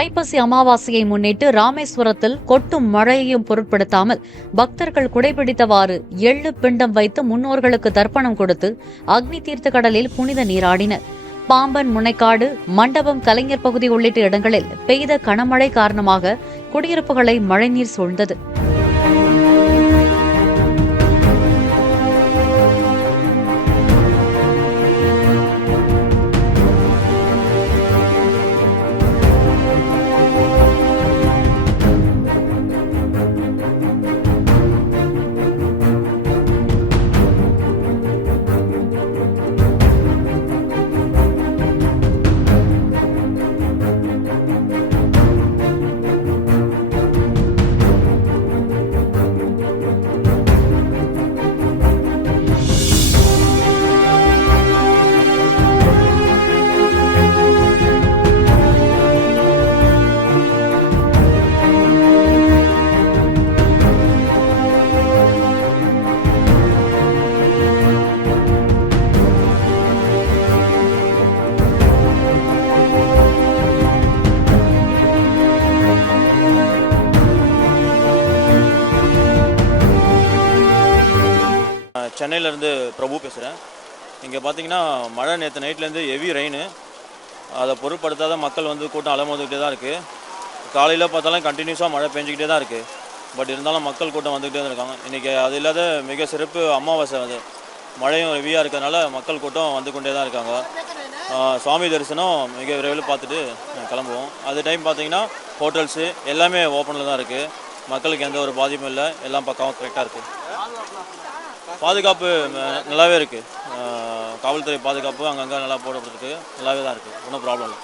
ஐப்பசி அமாவாசையை முன்னிட்டு ராமேஸ்வரத்தில் கொட்டும் மழையையும் பொருட்படுத்தாமல் பக்தர்கள் குடைபிடித்தவாறு எள்ளு பிண்டம் வைத்து முன்னோர்களுக்கு தர்ப்பணம் கொடுத்து அக்னி தீர்த்த கடலில் புனித நீராடினர். பாம்பன், முனைக்காடு, மண்டபம், கலைஞர் பகுதி உள்ளிட்ட இடங்களில் பெய்த கனமழை காரணமாக குடியிருப்புகளை மழைநீர் சூழ்ந்தது. சென்னையிலேருந்து பிரபு பேசுகிறேன். இங்கே பார்த்தீங்கன்னா மழை நேற்று நைட்லேருந்து ஹெவி ரெயின். அதை பொருட்படுத்தாத மக்கள் கூட்டம் அலமோதுக்கிட்டே தான் இருக்குது. காலையில் பார்த்தாலும் கண்டினியூஸாக மழை பெஞ்சிக்கிட்டே தான் இருக்குது. பட் இருந்தாலும் மக்கள் கூட்டம் வந்துக்கிட்டே தான் இருக்காங்க. இன்றைக்கி அது இல்லாத மிக சிறப்பு அமாவாசை. அது மழையும் ஹெவியாக இருக்கிறதுனால மக்கள் கூட்டம் வந்து கொண்டே தான் இருக்காங்க. சுவாமி தரிசனம் மிக விரைவில் பார்த்துட்டு கிளம்புவோம். அது டைம் பார்த்தீங்கன்னா ஹோட்டல்ஸு எல்லாமே ஓப்பனில் தான் இருக்குது. மக்களுக்கு எந்த ஒரு பாதிப்பும் இல்லை. எல்லாம் பக்காவும் கரெக்டாக இருக்குது. பாதுகாப்பு நல்லாவே இருக்குது. காவல்துறை பாதுகாப்பு அங்கங்கே நல்லா போடப்பட்டிருக்கு. நல்லாவே தான் இருக்குது. ஒன்றும் ப்ராப்ளம் இல்லை.